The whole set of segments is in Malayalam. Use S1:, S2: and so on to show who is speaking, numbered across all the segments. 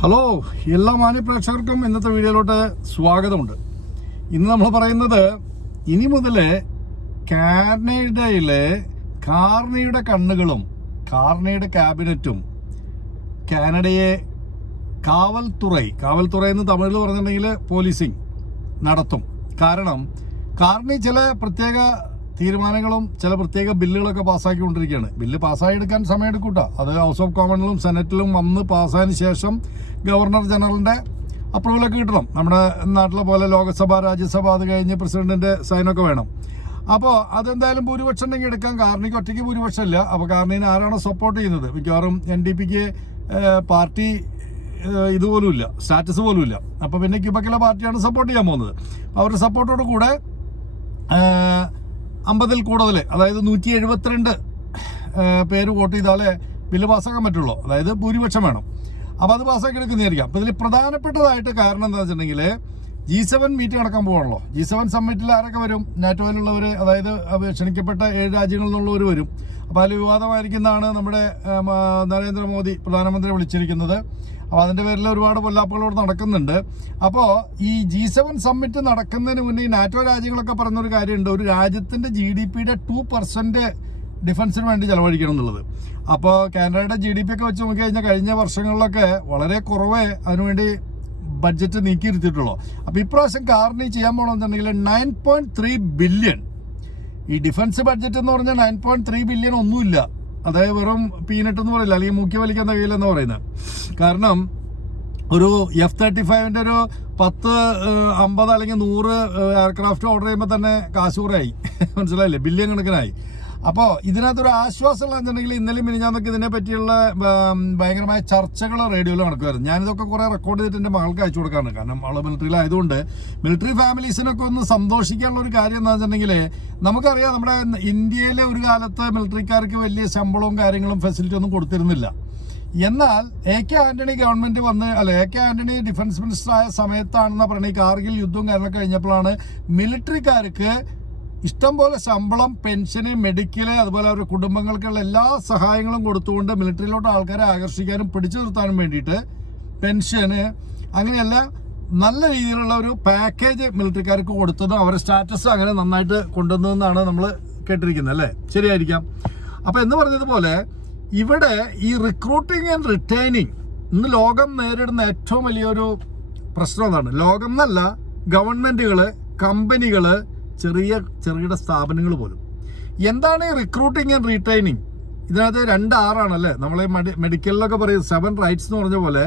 S1: ഹലോ എല്ലാ മാന്യ പ്രേക്ഷകർക്കും ഇന്നത്തെ വീഡിയോയിലോട്ട് സ്വാഗതമുണ്ട്. ഇന്ന് നമ്മൾ പറയുന്നത് ഇനി മുതൽ കാനഡയിലെ കാർണിയുടെ കണ്ണുകളും കാർണിയുടെ ക്യാബിനറ്റും കാനഡയെ കാവൽത്തുറൈ കാവൽത്തുറൈ എന്ന് തമിഴിൽ പറഞ്ഞിട്ടുണ്ടെങ്കിൽ പോലീസിങ് നടത്തും. കാരണം കാർണി ചില പ്രത്യേക തീരുമാനങ്ങളും ചില പ്രത്യേക ബില്ലുകളൊക്കെ പാസ്സാക്കിക്കൊണ്ടിരിക്കുകയാണ്. ബില്ല് പാസ്സായെടുക്കാൻ സമയമെടുക്കൂട്ട. അത് ഹൗസ് ഓഫ് കോമണിലും സെനറ്റിലും വന്ന് പാസ്സായതിനു ശേഷം ഗവർണർ ജനറലിന്റെ അപ്രൂവലൊക്കെ കിട്ടണം. നമ്മുടെ നാട്ടിലെ പോലെ ലോക്സഭ രാജ്യസഭ അത് കഴിഞ്ഞ് പ്രസിഡന്റിന്റെ സൈനൊക്കെ വേണം. അപ്പോൾ അതെന്തായാലും ഭൂരിപക്ഷം ഉണ്ടെങ്കിൽ എടുക്കാൻ കാർണിക്ക് ഒറ്റയ്ക്ക് ഭൂരിപക്ഷം ഇല്ല അപ്പോൾ കാർണിന് ആരാണോ സപ്പോർട്ട് ചെയ്യുന്നത്? മിക്കവാറും എൻ ഡി പിക്ക് പാർട്ടി ഇതുപോലുമില്ല. സ്റ്റാറ്റസ് പോലുമില്ല. അപ്പോൾ പിന്നെ ക്യൂബക്കിലെ പാർട്ടിയാണ് സപ്പോർട്ട് ചെയ്യാൻ പോകുന്നത്. അവരുടെ സപ്പോർട്ടോട് കൂടെ അമ്പതിൽ കൂടുതൽ അതായത് നൂറ്റി എഴുപത്തിരണ്ട് പേര് വോട്ട് ചെയ്താലേ ബില്ല് പാസ്സാക്കാൻ പറ്റുള്ളൂ. അതായത് ഭൂരിപക്ഷം വേണം. അപ്പോൾ അത് പാസ്സാക്കി എടുക്കുന്നതായിരിക്കാം അപ്പോൾ ഇതിൽ പ്രധാനപ്പെട്ടതായിട്ട് കാരണം എന്താ വെച്ചിട്ടുണ്ടെങ്കിൽ ജി സെവൻ മീറ്റിംഗ് നടക്കാൻ പോകണല്ലോ ജി സെവൻ സമ്മിറ്റിൽ ആരൊക്കെ വരും? നാറ്റോയിലുള്ളവർ അതായത് ക്ഷണിക്കപ്പെട്ട ഏഴ് രാജ്യങ്ങളിൽ നിന്നുള്ളവർ വരും. അപ്പോൾ അതിൽ വിവാദമായിരിക്കുന്നതാണ് നമ്മുടെ നരേന്ദ്രമോദി പ്രധാനമന്ത്രി വിളിച്ചിരിക്കുന്നത്. അപ്പോൾ അതിന്റെ പേരിൽ ഒരുപാട് പൊല്ലാപ്പുകളോട് നടക്കുന്നുണ്ട്. അപ്പോൾ ഈ ജി സെവൻ സമ്മിറ്റ് നടക്കുന്നതിന് മുന്നേ ഈ നാറ്റോ രാജ്യങ്ങളൊക്കെ പറഞ്ഞൊരു കാര്യമുണ്ട്. ഒരു രാജ്യത്തിന്റെ ജി ഡി പിയുടെ ടു പെർസെന്റ് ഡിഫൻസിന് വേണ്ടി ചിലവഴിക്കണം എന്നുള്ളത്. അപ്പോൾ കാനഡയുടെ ജി ഡി പി ഒക്കെ വെച്ച് നോക്കി കഴിഞ്ഞാൽ കഴിഞ്ഞ വർഷങ്ങളിലൊക്കെ വളരെ കുറവേ അതിനുവേണ്ടി ബഡ്ജറ്റ് നീക്കിയിരുത്തിയിട്ടുള്ളൂ അപ്പോൾ ഇപ്രാവശ്യം കാറിന് ചെയ്യാൻ പോകണമെന്നുണ്ടെങ്കിൽ നയൻ പോയിന്റ് ത്രീ ബില്യൺ ഈ ഡിഫൻസ് ബഡ്ജറ്റ് എന്ന് പറഞ്ഞാൽ നയൻ പോയിന്റ് ത്രീ ബില്യൺ ഒന്നുമില്ല. അതായത് വെറും പീനട്ട് എന്ന് പറയില്ല അല്ലെങ്കിൽ മുഖ്യ വലിക്കാൻ കഴിയില്ലെന്ന് പറയുന്നത്. കാരണം ഒരു എഫ് തേർട്ടി ഫൈവിന്റെ ഒരു പത്ത് അമ്പത് അല്ലെങ്കിൽ നൂറ് എയർക്രാഫ്റ്റ് ഓർഡർ ചെയ്യുമ്പോൾ തന്നെ കാശ് കുറയായി. മനസ്സിലായില്ലേ? ബില്യൺ കണക്കിനായി. അപ്പോൾ ഇതിനകത്തൊരു ആശ്വാസമുള്ള എന്നുണ്ടെങ്കിൽ ഇന്നലെയും മിനിഞ്ഞാന്നൊക്കെ ഇതിനെ പറ്റിയുള്ള ഭയങ്കരമായ ചർച്ചകൾ റേഡിയോയിൽ നടക്കുമായിരുന്നു ഞാനിതൊക്കെ കുറേ റെക്കോർഡ് ചെയ്തിട്ട് എന്റെ മകൾക്ക് അയച്ചു കൊടുക്കാറുണ്ട്. കാരണം അവളെ മിലിറ്ററിയിലായതുകൊണ്ട് മിലിറ്ററി ഫാമിലീസിനൊക്കെ ഒന്ന് സന്തോഷിക്കാനുള്ള ഒരു കാര്യം എന്താ വെച്ചിട്ടുണ്ടെങ്കിൽ നമുക്കറിയാം നമ്മുടെ ഇന്ത്യയിലെ ഒരു കാലത്ത് മിലിറ്ററിക്കാർക്ക് വലിയ ശമ്പളവും കാര്യങ്ങളും ഫെസിലിറ്റി ഒന്നും കൊടുത്തിരുന്നില്ല. എന്നാൽ എ കെ ആന്റണി ഗവൺമെന്റ് വന്ന് അല്ല A K Antony defence minister ആയ സമയത്താണെന്ന് പറയുന്നത് ഈ കാർഗിൽ യുദ്ധവും കാര്യങ്ങളൊക്കെ കഴിഞ്ഞപ്പോഴാണ് മിലിറ്ററിക്കാർക്ക് ഇഷ്ടം പോലെ ശമ്പളം പെൻഷന് മെഡിക്കൽ അതുപോലെ അവരുടെ കുടുംബങ്ങൾക്കുള്ള എല്ലാ സഹായങ്ങളും കൊടുത്തുകൊണ്ട് മിലിറ്ററിയിലോട്ട് ആൾക്കാരെ ആകർഷിക്കാനും പിടിച്ചു നിർത്താനും വേണ്ടിയിട്ട് പെൻഷന് അങ്ങനെയല്ല നല്ല രീതിയിലുള്ള ഒരു പാക്കേജ് മിലിറ്ററിക്കാർക്ക് കൊടുത്തതും അവരുടെ സ്റ്റാറ്റസ് അങ്ങനെ നന്നായിട്ട് കൊണ്ടുവന്നതെന്നാണ് നമ്മൾ കേട്ടിരിക്കുന്നത് അല്ലേ? ശരിയായിരിക്കാം. അപ്പോൾ എന്ന് പറഞ്ഞതുപോലെ ഇവിടെ ഈ റിക്രൂട്ടിങ് ആൻഡ് റിട്ടേണിങ് ഇന്ന് ലോകം നേരിടുന്ന ഏറ്റവും വലിയൊരു പ്രശ്നം അതാണ്. ലോകം എന്നല്ല ഗവൺമെന്റുകൾ കമ്പനികൾ ചെറിയ ചെറുകിട സ്ഥാപനങ്ങൾ പോലും. എന്താണ് ഈ റിക്രൂട്ടിങ് ആൻഡ് റീട്രെയിനിങ് ഇതിനകത്ത് രണ്ട് ആറാണല്ലേ? നമ്മളെ മെഡിക്കലിലൊക്കെ പറയും സെവൻ റൈറ്റ്സ് എന്ന് പറഞ്ഞ പോലെ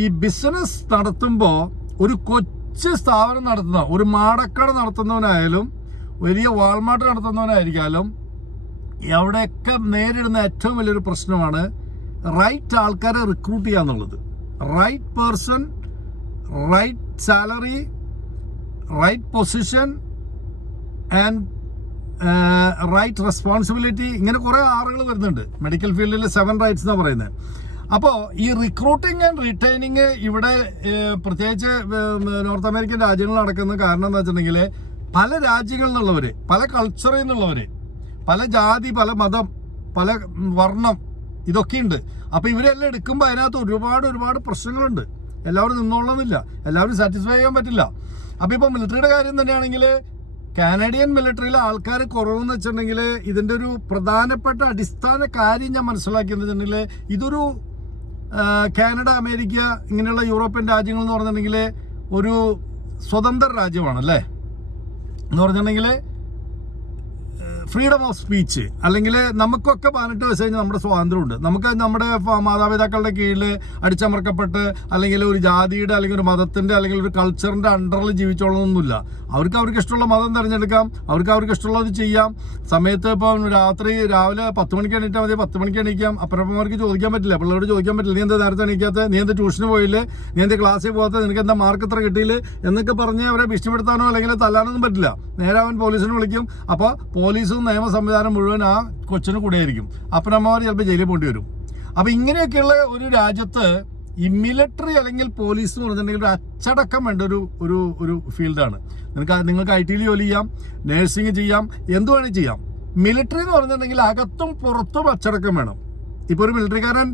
S1: ഈ ബിസിനസ് നടത്തുമ്പോൾ ഒരു കൊച്ചു സ്ഥാപനം നടത്തുന്ന ഒരു മാടക്കട നടത്തുന്നവനായാലും വലിയ വാൾമാർട്ട് നടത്തുന്നവനായിരിക്കാലും എവിടെയൊക്കെ നേരിടുന്ന ഏറ്റവും വലിയൊരു പ്രശ്നമാണ് റൈറ്റ് ആൾക്കാരെ റിക്രൂട്ട് ചെയ്യുക എന്നുള്ളത്. Right person right salary right position and right responsibility ഇങ്ങനെ കുറേ ആറുകൾ വരുന്നുണ്ട്. മെഡിക്കൽ ഫീൽഡിൽ സെവൻ റൈറ്റ്സ് എന്നാണ് പറയുന്നത് അപ്പോൾ ഈ റിക്രൂട്ടിങ് ആൻഡ് റിട്ടൈനിങ് ഇവിടെ പ്രത്യേകിച്ച് നോർത്ത് അമേരിക്കൻ രാജ്യങ്ങളിൽ നടക്കുന്ന കാരണം എന്ന് വെച്ചിട്ടുണ്ടെങ്കിൽ പല രാജ്യങ്ങളിൽ നിന്നുള്ളവർ പല കൾച്ചറിൽ നിന്നുള്ളവർ പല ജാതി പല മതം പല വർണം ഇതൊക്കെയുണ്ട്. അപ്പോൾ ഇവരെല്ലാം എടുക്കുമ്പോൾ അതിനകത്ത് ഒരുപാട് ഒരുപാട് പ്രശ്നങ്ങളുണ്ട്. എല്ലാവരും നിന്നോളണമെന്നില്ല എല്ലാവരും സാറ്റിസ്ഫൈ ചെയ്യാൻ പറ്റില്ല. അപ്പോൾ ഇപ്പോൾ മിലിറ്ററിയുടെ കാര്യം തന്നെയാണെങ്കിൽ കാനഡിയൻ മിലിറ്ററിയിലെ ആൾക്കാർ കുറവെന്ന് വെച്ചിട്ടുണ്ടെങ്കിൽ ഇതിന്റെ ഒരു പ്രധാനപ്പെട്ട അടിസ്ഥാന കാര്യം ഞാൻ മനസ്സിലാക്കിയെന്ന് വെച്ചിട്ടുണ്ടെങ്കിൽ ഇതൊരു കാനഡ അമേരിക്ക ഇങ്ങനെയുള്ള യൂറോപ്യൻ രാജ്യങ്ങൾ എന്ന് പറഞ്ഞിട്ടുണ്ടെങ്കിൽ ഒരു സ്വതന്ത്ര രാജ്യമാണ് അല്ലേ എന്ന് പറഞ്ഞിട്ടുണ്ടെങ്കിൽ ഫ്രീഡം ഓഫ് സ്പീച്ച് അല്ലെങ്കിൽ നമുക്കൊക്കെ പതിനെട്ട് വയസ്സ് കഴിഞ്ഞാൽ നമ്മുടെ സ്വാതന്ത്ര്യമുണ്ട്. നമുക്ക് നമ്മുടെ മാതാപിതാക്കളുടെ കീഴിൽ അടിച്ചമർക്കപ്പെട്ട് അല്ലെങ്കിൽ ഒരു ജാതിയുടെ അല്ലെങ്കിൽ ഒരു മതത്തിന്റെ അല്ലെങ്കിൽ ഒരു കൾച്ചറിന്റെ അണ്ടറിൽ ജീവിച്ചോളണമെന്നില്ല. അവർക്ക് അവർക്ക് ഇഷ്ടമുള്ള മതം തിരഞ്ഞെടുക്കാം. അവർക്ക് അവർക്ക് ഇഷ്ടമുള്ളത് ചെയ്യാം. സമയത്ത് ഇപ്പം രാത്രി രാവിലെ പത്ത് മണിക്ക് എണീറ്റാൽ മതി. പത്ത് മണിക്ക് എണീക്കാം. അപ്പുറപ്പന്മാർക്ക് ചോദിക്കാൻ പറ്റില്ല. പിള്ളേരോട് ചോദിക്കാൻ പറ്റില്ല. നീ എന്താ നേരത്തെ എണീക്കാത്ത? നീ എന്താ ട്യൂഷന് പോയില്ലേ? നീ എന്താ ക്ലാസ്സിൽ പോകാത്ത നിനക്ക് എന്താ മാർക്ക് എത്ര കിട്ടിയില്ല? എന്നൊക്കെ പറഞ്ഞ് അവരെ ഭീഷണിപ്പെടുത്താനോ അല്ലെങ്കിൽ തല്ലാനൊന്നും പറ്റില്ല. നേരെ അവൻ പോലീസിനെ വിളിക്കും. അപ്പോൾ പോലീസും നിയമ സംവിധാനം മുഴുവൻ ആ കൊച്ചിന് കൂടെയായിരിക്കും. അപ്പനമ്മമാർ ചിലപ്പോൾ ജയിലിൽ പോകേണ്ടി വരും. അപ്പോൾ ഇങ്ങനെയൊക്കെയുള്ള ഒരു രാജ്യത്ത് ഈ മിലിറ്ററി അല്ലെങ്കിൽ പോലീസ് എന്ന് പറഞ്ഞിട്ടുണ്ടെങ്കിൽ ഒരു അച്ചടക്കം വേണ്ട ഒരു ഒരു ഒരു ഫീൽഡാണ് നിങ്ങൾക്ക് നിങ്ങൾക്ക് ഐ ടിയിൽ ജോലി ചെയ്യാം നേഴ്സിംഗ് ചെയ്യാം എന്ത് വേണമെങ്കിൽ ചെയ്യാം. മിലിറ്ററി എന്ന് പറഞ്ഞിട്ടുണ്ടെങ്കിൽ അകത്തും പുറത്തും അച്ചടക്കം വേണം. ഇപ്പോൾ ഒരു മിലിറ്ററിക്കാരൻ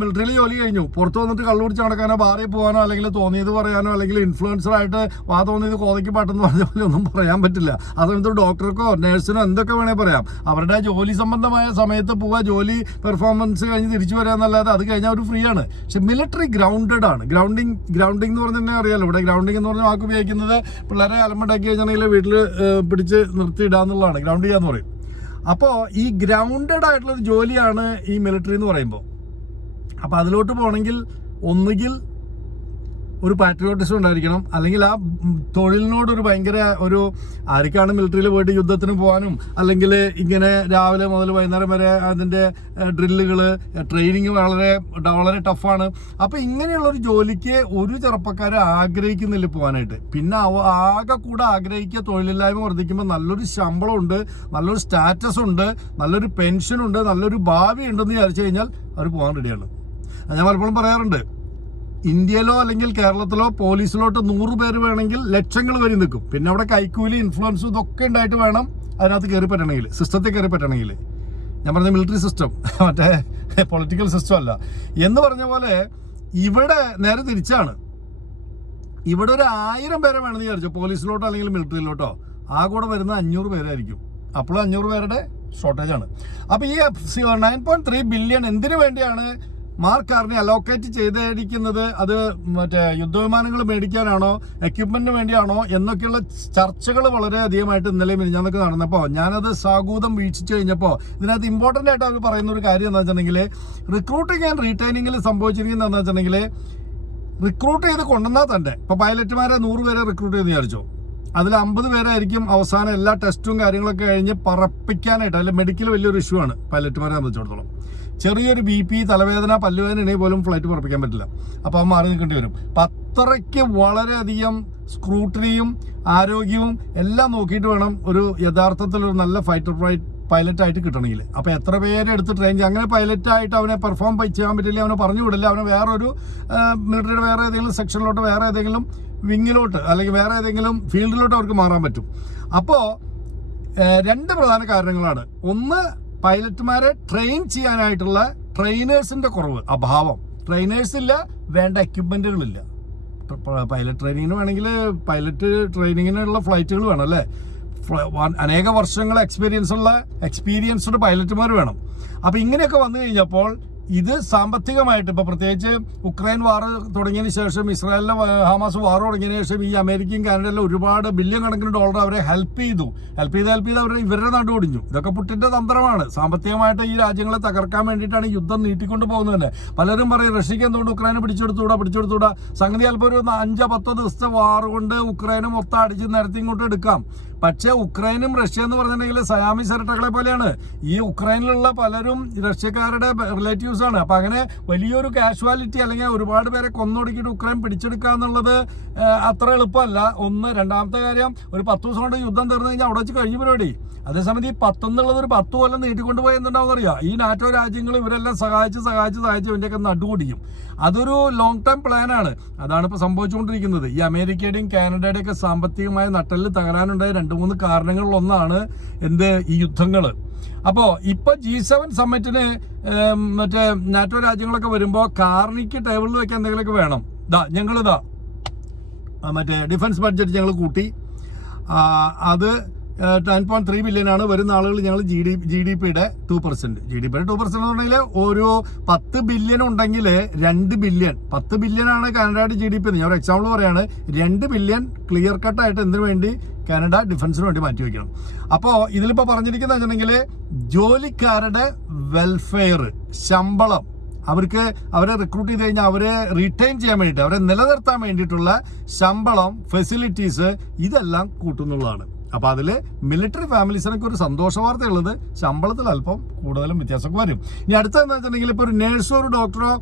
S1: മിലിറ്ററിയിൽ ജോലി കഴിഞ്ഞു. പുറത്ത് വന്നിട്ട് കള്ളു പിടിച്ച് നടക്കാനോ ബാറിൽ പോകാനോ അല്ലെങ്കിൽ തോന്നിയത് പറയാനോ അല്ലെങ്കിൽ ഇൻഫ്ലുവൻസർ ആയിട്ട് വാ തോന്നിയത് കോതയ്ക്ക് പാട്ടെന്ന് പറഞ്ഞ പോലെ ഒന്നും പറയാൻ പറ്റില്ല. ആ സമയത്ത് ഡോക്ടർക്കോ നഴ്സിനോ എന്തൊക്കെ വേണേൽ പറയാം. അവരുടെ ജോലി സംബന്ധമായ സമയത്ത് പോവുക ജോലി പെർഫോമൻസ് കഴിഞ്ഞ് തിരിച്ചു വരിക എന്നല്ലാതെ അത് കഴിഞ്ഞാൽ അവർ ഫ്രീ ആണ്. പക്ഷെ മിലിറ്ററി ഗ്രൗണ്ടഡ് ആണ്. ഗ്രൗണ്ടിങ് ഗ്രൗണ്ടിങ് എന്ന് പറഞ്ഞാൽ തന്നെ അറിയാലോ. ഇവിടെ ഗ്രൗണ്ടിങ് എന്ന് പറഞ്ഞ വാക്ക് ഉപയോഗിക്കുന്നത് പിള്ളേരെ അലമ്പടാക്കി കഴിഞ്ഞാൽ വീട്ടിൽ പിടിച്ച് നിർത്തിയിടാന്നുള്ളതാണ് ഗ്രൗണ്ട് ചെയ്യാന്ന് പറയും. അപ്പോൾ ഈ ഗ്രൗണ്ടഡ് ആയിട്ടുള്ള ഒരു ജോലിയാണ് ഈ മിലിറ്ററി എന്ന് പറയുമ്പോൾ അപ്പോൾ അതിലോട്ട് പോകണമെങ്കിൽ ഒന്നുകിൽ ഒരു പാട്രിയോട്ടിസം ഉണ്ടായിരിക്കണം. അല്ലെങ്കിൽ ആ തൊഴിലിനോട് ഒരു ഭയങ്കര ഒരു ആർക്കാണ് മിലിറ്ററിയിൽ പോയിട്ട് യുദ്ധത്തിന് പോകാനും അല്ലെങ്കിൽ ഇങ്ങനെ രാവിലെ മുതൽ വൈകുന്നേരം വരെ അതിന്റെ ഡ്രില്ലുകൾ ട്രെയിനിങ് വളരെ വളരെ ടഫാണ് അപ്പോൾ ഇങ്ങനെയുള്ള ഒരു ജോലിക്ക് ഒരു ചെറുപ്പക്കാരെ ആഗ്രഹിക്കുന്നില്ല പോകാനായിട്ട് പിന്നെ ആകെ കൂടെ ആഗ്രഹിക്കുക തൊഴിലില്ലായ്മ വർദ്ധിക്കുമ്പോൾ നല്ലൊരു ശമ്പളമുണ്ട് നല്ലൊരു സ്റ്റാറ്റസ് ഉണ്ട് നല്ലൊരു പെൻഷനുണ്ട് നല്ലൊരു ഭാവി ഉണ്ടെന്ന് വിചാരിച്ചു കഴിഞ്ഞാൽ അവർ പോകാൻ റെഡിയാണ് ഞാൻ പലപ്പോഴും പറയാറുണ്ട് ഇന്ത്യയിലോ അല്ലെങ്കിൽ കേരളത്തിലോ പോലീസിലോട്ട് നൂറ് പേര് വേണമെങ്കിൽ ലക്ഷങ്ങൾ വരി നിൽക്കും. പിന്നെ അവിടെ കൈക്കൂലി ഇൻഫ്ലുവൻസും ഇതൊക്കെ ഉണ്ടായിട്ട് വേണം അതിനകത്ത് കയറി പറ്റണമെങ്കിൽ സിസ്റ്റത്തിൽ കയറി പറ്റണമെങ്കിൽ. ഞാൻ പറഞ്ഞ മിലിറ്ററി സിസ്റ്റം മറ്റേ പൊളിറ്റിക്കൽ സിസ്റ്റം അല്ല. എന്ന് പറഞ്ഞ പോലെ ഇവിടെ നേരെ തിരിച്ചാണ്. ഇവിടെ ഒരു ആയിരം പേരെ വേണമെന്ന് വിചാരിച്ചോ പോലീസിലോട്ടോ അല്ലെങ്കിൽ മിലിറ്ററിയിലോട്ടോ ആ കൂടെ വരുന്ന അഞ്ഞൂറ് പേരായിരിക്കും. അപ്പോഴും അഞ്ഞൂറ് പേരുടെ ആണ്. അപ്പോൾ ഈ നയൻ പോയിന്റ് ത്രീ ബില്യൺ എന്തിനു വേണ്ടിയാണ് മാർക്ക് ആറിനെ അലോക്കേറ്റ് ചെയ്തിരിക്കുന്നത് അത് മറ്റേ യുദ്ധവിമാനങ്ങൾ മേടിക്കാനാണോ എക്യുപ്മെന്റിന് വേണ്ടിയാണോ എന്നൊക്കെയുള്ള ചർച്ചകൾ വളരെ അധികമായിട്ട് ഇന്നലെ മിനിഞ്ഞാന്നൊക്കെ നടന്നപ്പോൾ ഞാനത് സാഗൂതം വീക്ഷിച്ചു കഴിഞ്ഞപ്പോൾ ഇതിനകത്ത് ഇമ്പോർട്ടന്റ് ആയിട്ട് അവർ പറയുന്ന ഒരു കാര്യം എന്താ വെച്ചിട്ടുണ്ടെങ്കിൽ റിക്രൂട്ടിങ് ആൻഡ് റീറ്റൈനിങ്ങിൽ സംഭവിച്ചിരിക്കുന്നത് എന്താ വെച്ചിട്ടുണ്ടെങ്കിൽ റിക്രൂട്ട് ചെയ്ത് കൊണ്ടുവന്നാൽ തന്നെ ഇപ്പോൾ പൈലറ്റുമാരെ നൂറ് പേരെ റിക്രൂട്ട് ചെയ്ത് വിചാരിച്ചു. അതിൽ അമ്പത് പേരായിരിക്കും അവസാനം എല്ലാ ടെസ്റ്റും കാര്യങ്ങളൊക്കെ കഴിഞ്ഞ് പറപ്പിക്കാനായിട്ട് അല്ലെങ്കിൽ മെഡിക്കൽ വലിയൊരു ഇഷ്യൂ ആണ്. പൈലറ്റുമാരെ സംബന്ധിച്ചിടത്തോളം. ചെറിയൊരു ബി പി തലവേദന പല്ലുവേദന ഉണ്ടെങ്കിൽ പോലും ഫ്ലൈറ്റ് പറപ്പിക്കാൻ പറ്റില്ല. അപ്പോൾ അവൻ മാറി നിൽക്കേണ്ടി വരും. അപ്പം അത്രയ്ക്ക് വളരെയധികം സ്ക്രൂട്ടനിയും ആരോഗ്യവും എല്ലാം നോക്കിയിട്ട് വേണം ഒരു യഥാർത്ഥത്തിൽ ഒരു നല്ല ഫൈറ്റർ ഫ്ലൈറ്റ് പൈലറ്റായിട്ട് കിട്ടണമെങ്കിൽ. അപ്പോൾ എത്ര പേരെ എടുത്ത് ട്രെയിൻ അങ്ങനെ പൈലറ്റായിട്ട് അവനെ പെർഫോം ചെയ്യാൻ പറ്റില്ല അവനെ പറഞ്ഞു വിടില്ല അവനെ വേറൊരു മിലിറ്ററിയുടെ വേറെ ഏതെങ്കിലും സെക്ഷനിലോട്ട് വേറെ ഏതെങ്കിലും വിങ്ങിലോട്ട് അല്ലെങ്കിൽ വേറെ ഏതെങ്കിലും ഫീൽഡിലോട്ട് അവർക്ക് മാറാൻ പറ്റും. അപ്പോൾ രണ്ട് പ്രധാന കാരണങ്ങളാണ്. ഒന്ന് പൈലറ്റുമാരെ ട്രെയിൻ ചെയ്യാനായിട്ടുള്ള ട്രെയിനേഴ്സിന്റെ കുറവ് അഭാവം. ട്രെയിനേഴ്സ് ഇല്ല വേണ്ട എക്യുപ്മെന്റുകളില്ല പൈലറ്റ് ട്രെയിനിങ്ങിന് വേണമെങ്കിൽ പൈലറ്റ് ട്രെയിനിങ്ങിനുള്ള ഫ്ലൈറ്റുകൾ വേണം അല്ലേ? അനേക വർഷങ്ങൾ എക്സ്പീരിയൻസ് ഉള്ള എക്സ്പീരിയൻസ്ഡ് പൈലറ്റുമാർ വേണം. അപ്പോൾ ഇങ്ങനെയൊക്കെ വന്നു കഴിഞ്ഞപ്പോൾ ഇത് സാമ്പത്തികമായിട്ട് ഇപ്പോൾ പ്രത്യേകിച്ച് ഉക്രൈൻ വാർ തുടങ്ങിയതിന് ശേഷം ഇസ്രായേലിലെ ഹമാസ് വാർ തുടങ്ങിയതിന് ശേഷം ഈ അമേരിക്കയും കാനഡയിലും ഒരുപാട് ബില്യൺ കണക്കിന് ഡോളർ അവരെ ഹെൽപ്പ് ചെയ്തു. ഹെൽപ്പ് ചെയ്ത് ഹെൽപ്പ് ചെയ്ത് അവർ ഇവരുടെ നാട് ഒടിഞ്ഞു ഇതൊക്കെ പുട്ടിന്റെ തന്ത്രമാണ്. സാമ്പത്തികമായിട്ട് ഈ രാജ്യങ്ങളെ തകർക്കാൻ വേണ്ടിയിട്ടാണ് യുദ്ധം നീട്ടിക്കൊണ്ട് പോകുന്നത് തന്നെ. പലരും പറയും റഷ്യക്ക് എന്തുകൊണ്ട് ഉക്രൈനെ പിടിച്ചെടുത്തുകൂടാ പിടിച്ചെടുത്തുകൂടാ? സംഗതി ചിലപ്പോൾ ഒരു അഞ്ചോ പത്തോ ദിവസത്തെ വാർ കൊണ്ട് ഉക്രൈനെ മൊത്തം അടിച്ച് നിരത്തി ഇങ്ങോട്ട് എടുക്കാം. പക്ഷേ ഉക്രൈനും റഷ്യ എന്ന് പറഞ്ഞിട്ടുണ്ടെങ്കിൽ സയാമി സെരട്ടകളെ പോലെയാണ്. ഈ ഉക്രൈനിലുള്ള പലരും റഷ്യക്കാരുടെ റിലേറ്റീവ്സ് ആണ്. അപ്പൊ അങ്ങനെ വലിയൊരു കാഷ്വാലിറ്റി അല്ലെങ്കിൽ ഒരുപാട് പേരെ കൊന്നൊടുക്കിയിട്ട് ഉക്രൈൻ പിടിച്ചെടുക്കുക എന്നുള്ളത് അത്ര എളുപ്പമല്ല. ഒന്ന് രണ്ടാമത്തെ കാര്യം ഒരു പത്ത് ദിവസം കൊണ്ട് യുദ്ധം തീർന്നു കഴിഞ്ഞാൽ അവിടെ വെച്ച് കഴിഞ്ഞ പരിപാടി. അതേസമയത്ത് ഈ പത്തെന്നുള്ളത് ഒരു പത്ത് കൊല്ലം നീട്ടിക്കൊണ്ടുപോയി എന്തുണ്ടാവും അറിയാം ഈ നാറ്റോ രാജ്യങ്ങൾ ഇവരെല്ലാം സഹായിച്ച് സഹായിച്ച് സഹായിച്ച് ഇവന്റെയൊക്കെ നടുകുടിക്കും അതൊരു ലോങ് ടേം പ്ലാനാണ് അതാണ് ഇപ്പോൾ സംഭവിച്ചുകൊണ്ടിരിക്കുന്നത്. ഈ അമേരിക്കയുടെയും കാനഡയുടെയും ഒക്കെ സാമ്പത്തികമായ നട്ടലിൽ തകരാനുണ്ടായ രണ്ട് മൂന്ന് കാരണങ്ങളിൽ ഒന്നാണ് എന്ത് ഈ യുദ്ധങ്ങൾ അപ്പോൾ ഇപ്പൊ ജി സെവൻ സമ്മിറ്റിന് മറ്റേ നാറ്റോ രാജ്യങ്ങളൊക്കെ വരുമ്പോൾ കാർണിക്ക് ടേബിളിൽ വെക്കാൻ എന്തെങ്കിലുമൊക്കെ വേണം. ഇതാ ഞങ്ങൾ ഇതാ മറ്റേ ഡിഫൻസ് ബഡ്ജറ്റ് ഞങ്ങൾ കൂട്ടി. അത് ടെൻ പോയിന്റ് ത്രീ ബില്യൺ ആണ്. വരുന്ന ആളുകൾ ഞങ്ങൾ ജി ഡി ജി ഡി പിയുടെ ടു പെർസെന്റ്. ജി ഡി പിയുടെ ടു പെർസെന്റ് പറഞ്ഞാൽ ഒരു പത്ത് ബില്യൺ ഉണ്ടെങ്കിൽ രണ്ട് ബില്യൺ. പത്ത് ബില്യൺ ആണ് കാനഡയുടെ ജി ഡി പി ഞാൻ ഒരു എക്സാമ്പിൾ പറയാണ്. രണ്ട് ബില്യൺ ക്ലിയർ കട്ടായിട്ട് എന്തിനു വേണ്ടി കാനഡ ഡിഫൻസിന് വേണ്ടി മാറ്റി വെക്കണം അപ്പോൾ ഇതിലിപ്പോൾ പറഞ്ഞിരിക്കുന്നത് വെച്ചിട്ടുണ്ടെങ്കിൽ ജോലിക്കാരുടെ വെൽഫെയർ ശമ്പളം അവർക്ക് അവരെ റിക്രൂട്ട് ചെയ്ത് കഴിഞ്ഞാൽ അവരെ റീറ്റെയിൻ ചെയ്യാൻ വേണ്ടിയിട്ട് അവരെ നിലനിർത്താൻ വേണ്ടിയിട്ടുള്ള ശമ്പളം ഫെസിലിറ്റീസ് ഇതെല്ലാം കൂട്ടുന്നുള്ളതാണ്. അപ്പോൾ അതിൽ മിലിറ്ററി ഫാമിലീസിനൊക്കെ ഒരു സന്തോഷ വാർത്തയുള്ളത് ശമ്പളത്തിൽ അല്പം കൂടുതലും വ്യത്യാസമൊക്കെ വരും. ഇനി അടുത്ത എന്താ വെച്ചിട്ടുണ്ടെങ്കിൽ ഇപ്പോൾ ഒരു നേഴ്സോ ഒരു ഡോക്ടറോ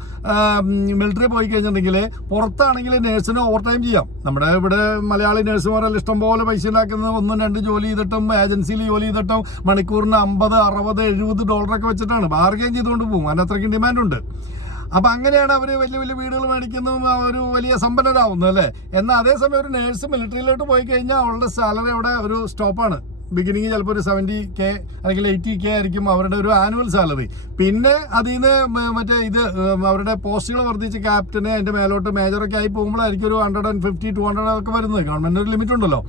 S1: മിലിറ്ററി പോയി കഴിഞ്ഞിട്ടുണ്ടെങ്കിൽ പുറത്താണെങ്കിൽ നേഴ്സിന് ഓവർ ടൈം ചെയ്യാം. നമ്മുടെ ഇവിടെ മലയാളി നേഴ്സുമാരെല്ലാം ഇഷ്ടംപോലെ പൈസ ഉണ്ടാക്കുന്നത് ഒന്നും രണ്ട് ജോലി ചെയ്തിട്ടും ഏജൻസിയിൽ ജോലി ചെയ്തിട്ടും മണിക്കൂറിന് അമ്പത് അറുപത് എഴുപത് ഡോളറൊക്കെ വെച്ചിട്ടാണ്. ബാർഗെയിൻ ചെയ്തുകൊണ്ട് പോകും. അതിന് അത്രയ്ക്കും ഡിമാൻഡുണ്ട് അപ്പൊ അങ്ങനെയാണ് അവർ വലിയ വലിയ വീടുകൾ മേടിക്കുന്നതും ഒരു വലിയ സമ്പന്നരാകുന്നത് അല്ലേ? എന്നാൽ അതേസമയം ഒരു നേഴ്സ് മിലിറ്ററിയിലോട്ട് പോയി കഴിഞ്ഞാൽ അവളുടെ സാലറി അവിടെ ഒരു സ്റ്റോപ്പാണ് ബിഗിനിങ് ചിലപ്പോൾ ഒരു സെവന്റി കെ അല്ലെങ്കിൽ എയ്റ്റി കെ ആയിരിക്കും അവരുടെ ഒരു ആനുവൽ സാലറി പിന്നെ അതിൽ നിന്ന് മറ്റേ ഇത് അവരുടെ പോസ്റ്റുകൾ വർദ്ധിച്ച് ക്യാപ്റ്റന് അതിന്റെ മേലോട്ട് മേജറൊക്കെ ആയി പോകുമ്പോഴായിരിക്കും ഒരു hundred and fifty to hundred ഒക്കെ വരുന്നത്. ഗവൺമെന്റ് ഒരു ലിമിറ്റ് ഉണ്ടല്ലോ.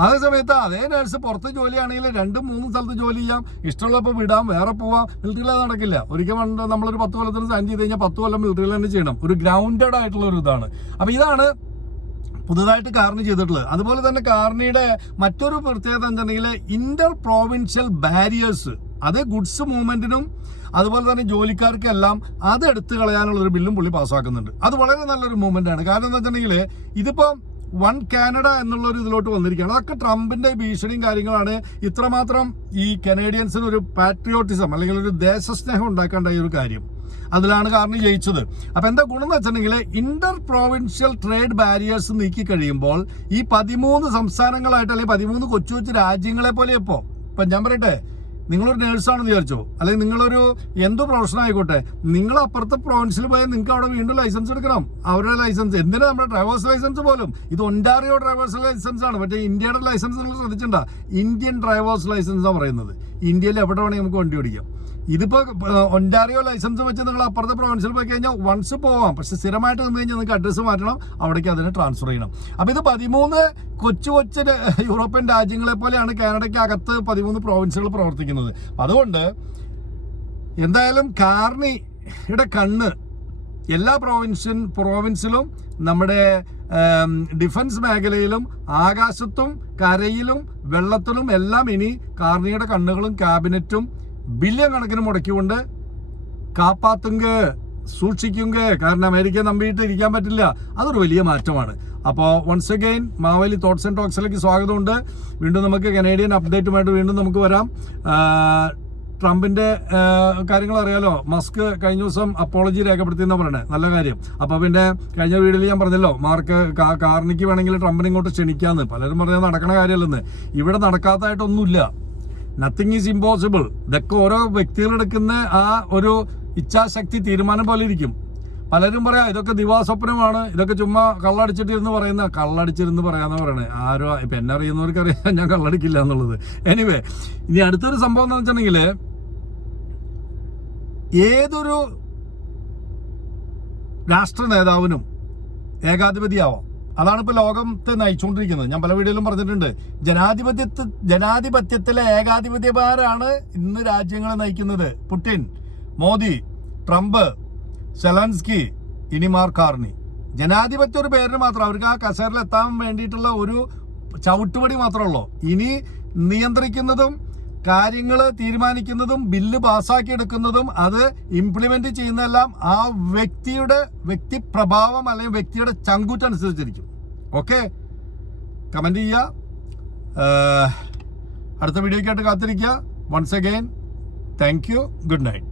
S1: അതേ സമയത്ത് അതേ നേഴ്സ് പുറത്ത് ജോലിയാണെങ്കിൽ രണ്ടും മൂന്നും സ്ഥലത്ത് ജോലി ചെയ്യാം. ഇഷ്ടമുള്ളപ്പോൾ വിടാം വേറെ പോവാം. മിലിറ്ററിയിൽ അത് നടക്കില്ല. ഒരിക്കൽ പണ്ട് നമ്മളൊരു പത്ത് കൊല്ലത്തിന് സൈൻ ചെയ്ത് കഴിഞ്ഞാൽ പത്ത് കൊല്ലം മിലിറ്ററിയിൽ തന്നെ ചെയ്യണം. ഒരു ഗ്രൗണ്ടഡ് ആയിട്ടുള്ള ഒരു ഇതാണ്. അപ്പോൾ ഇതാണ് പുതുതായിട്ട് കാർണി ചെയ്തിട്ടുള്ളത്. അതുപോലെ തന്നെ കാർണിയുടെ മറ്റൊരു പ്രത്യേകത എന്താണെങ്കിൽ ഇന്റർ പ്രോവിൻഷ്യൽ ബാരിയേഴ്സ് അത് ഗുഡ്സ് മൂവ്മെന്റിനും അതുപോലെ തന്നെ ജോലിക്കാർക്കെല്ലാം അത് എടുത്തു കളയാനുള്ള ഒരു ബില്ലും പുള്ളി പാസ്സാക്കുന്നുണ്ട് അത് വളരെ നല്ലൊരു മൂവ്മെന്റ് ആണ്. കാരണം എന്താ വെച്ചിട്ടുണ്ടെങ്കിൽ ഇതിപ്പം വൺ കാനഡ എന്നുള്ള ഒരു ഇതിലോട്ട് വന്നിരിക്കുകയാണ്. അതൊക്കെ ട്രംപിന്റെ ഭീഷണിയും കാര്യങ്ങളാണ്. ഇത്രമാത്രം ഈ കനേഡിയൻസിന് ഒരു പാട്രിയോട്ടിസം അല്ലെങ്കിൽ ഒരു ദേശസ്നേഹം ഉണ്ടാക്കേണ്ട ഒരു കാര്യം. അതിലാണ് കാരണം ജയിച്ചത്. അപ്പൊ എന്താ ഗുണം എന്ന് വെച്ചിട്ടുണ്ടെങ്കിൽ ഇന്റർ പ്രോവിൻഷ്യൽ ട്രേഡ് ബാരിയേഴ്സ് നീക്കി കഴിയുമ്പോൾ ഈ പതിമൂന്ന് സംസ്ഥാനങ്ങളായിട്ട് അല്ലെങ്കിൽ പതിമൂന്ന് കൊച്ചു കൊച്ചു രാജ്യങ്ങളെ പോലെ ഇപ്പോ ഇപ്പൊ ഞാൻ പറയട്ടെ നിങ്ങളൊരു നേഴ്സാണെന്ന് വിചാരിച്ചോ? അല്ലെങ്കിൽ നിങ്ങളൊരു എന്തോ പ്രൊഫഷൻ ആയിക്കോട്ടെ. നിങ്ങൾ അപ്പുറത്തെ പ്രൊവിൻസിൽ പോയാൽ നിങ്ങൾക്ക് അവിടെ വീണ്ടും ലൈസൻസ് എടുക്കണം. അവരുടെ ലൈസൻസ് എന്തിനാ നമ്മുടെ ഡ്രൈവേഴ്സ് ലൈസൻസ് പോലും? ഇത് ഒണ്ടാറിയോ ഡ്രൈവേഴ്സ് ലൈസൻസ് ആണ്. പക്ഷേ ഇന്ത്യയുടെ ലൈസൻസ് നിങ്ങൾ ശ്രദ്ധിച്ചിട്ടുണ്ടോ? ഇന്ത്യൻ ഡ്രൈവേഴ്സ് ലൈസൻസ് ആണ് പറയുന്നത്. ഇന്ത്യയിൽ എവിടെ വേണമെങ്കിൽ നമുക്ക് വണ്ടി ഓടിക്കാം. ഇതിപ്പോ ഒന്റാറിയോ ലൈസൻസ് വെച്ച് നിങ്ങൾ അപ്പുറത്തെ പ്രൊവിൻസിൽ പോയി കഴിഞ്ഞാൽ വൺസ് പോവാം. പക്ഷെ സ്ഥിരമായിട്ട് നിന്ന് കഴിഞ്ഞാൽ നിങ്ങൾക്ക് അഡ്രസ്സ് മാറ്റണം അവിടേക്ക് അതിനെ ട്രാൻസ്ഫർ ചെയ്യണം. അപ്പൊ ഇത് പതിമൂന്ന് കൊച്ചു കൊച്ചു യൂറോപ്യൻ രാജ്യങ്ങളെ പോലെയാണ് കാനഡയ്ക്ക് അകത്ത് പതിമൂന്ന് പ്രൊവിൻസുകൾ പ്രവർത്തിക്കുന്നത്. അതുകൊണ്ട് എന്തായാലും കാർണിയുടെ കണ്ണ് എല്ലാ പ്രോവിൻഷ്യൻ പ്രൊവിൻസിലും നമ്മുടെ ഡിഫൻസ് മേഖലയിലും ആകാശത്തും കരയിലും വെള്ളത്തിലും എല്ലാം ഇനി കാർണിയുടെ കണ്ണുകളും ക്യാബിനറ്റും ബില്യൺ കണക്കിന് മുടക്കിക്കൊണ്ട് കാപ്പാത്തുങ്ക സൂക്ഷിക്കുങ്ക. കാരണം അമേരിക്ക നമ്പിയിട്ട് ഇരിക്കാൻ പറ്റില്ല. അതൊരു വലിയ മാറ്റമാണ്. അപ്പോൾ once again Maveli thoughts and ടോക്സിലേക്ക് സ്വാഗതമുണ്ട്. വീണ്ടും നമുക്ക് കനേഡിയൻ അപ്ഡേറ്റുമായിട്ട് വീണ്ടും നമുക്ക് വരാം. ട്രംപിന്റെ കാര്യങ്ങൾ അറിയാലോ? മസ്ക് കഴിഞ്ഞ ദിവസം അപ്പോളജി രേഖപ്പെടുത്തിയെന്നാ പറയണേ. നല്ല കാര്യം. അപ്പോൾ പിന്നെ കഴിഞ്ഞ വീഡിയോയിൽ ഞാൻ പറഞ്ഞല്ലോ മാർക്ക് കാർണിക്ക് വേണമെങ്കിൽ ട്രംപിനെ ഇങ്ങോട്ട് ക്ഷണിക്കാമെന്ന് പലരും പറഞ്ഞാൽ നടക്കണ കാര്യമല്ലെന്ന്. ഇവിടെ നടക്കാത്തതായിട്ടൊന്നുമില്ല. നത്തിങ് ഈസ് ഇമ്പോസിബിൾ ഇതൊക്കെ ഓരോ വ്യക്തികളെടുക്കുന്ന ആ ഒരു ഇച്ഛാശക്തി തീരുമാനം പോലെ ഇരിക്കും. പലരും പറയാം ഇതൊക്കെ ദിവാസ്വപ്നമാണ്. ഇതൊക്കെ ചുമ്മാ കള്ളടിച്ചിട്ടിരുന്ന് പറയുന്ന കള്ളടിച്ചിരുന്ന് പറയാന്ന് പറയണേ. ആരോ ഇപ്പൊ എന്നെ അറിയുന്നവർക്ക് അറിയാം ഞാൻ കള്ളടിക്കില്ല എന്നുള്ളത്. എനിവേ ഇനി അടുത്തൊരു സംഭവം എന്ന് വെച്ചിട്ടുണ്ടെങ്കിൽ ഏതൊരു രാഷ്ട്ര നേതാവിനും ഏകാധിപതിയാവാം. അതാണ് ഇപ്പോൾ ലോകത്തെ നയിച്ചുകൊണ്ടിരിക്കുന്നത്. ഞാൻ പല വീഡിയോയിലും പറഞ്ഞിട്ടുണ്ട്. ജനാധിപത്യത്തിൽ ജനാധിപത്യത്തിലെ ഏകാധിപത്യമാരാണ് ഇന്ന് രാജ്യങ്ങളെ നയിക്കുന്നത്. പുടിൻ മോദി ട്രംപ് സെലൻസ്കി ഇനിമാർ കാർണി ജനാധിപത്യ ഒരു പേരിന് മാത്രം അവർക്ക് ആ കസേരയിൽ എത്താൻ വേണ്ടിയിട്ടുള്ള ഒരു ചവിട്ടുപടി മാത്രമേ ഉള്ളൂ. ഇനി നിയന്ത്രിക്കുന്നതും കാര്യങ്ങൾ തീരുമാനിക്കുന്നതും ബില്ല് പാസ്സാക്കി എടുക്കുന്നതും അത് ഇംപ്ലിമെന്റ് ചെയ്യുന്നതെല്ലാം ആ വ്യക്തിയുടെ വ്യക്തി പ്രഭാവം അല്ലെങ്കിൽ വ്യക്തിയുടെ ചങ്കൂറ്റനുസരിച്ചിരിക്കും. ഓക്കെ കമന്റ് ചെയ്യുക. അടുത്ത വീഡിയോയ്ക്കായിട്ട് കാത്തിരിക്കുക. Once again thank you good night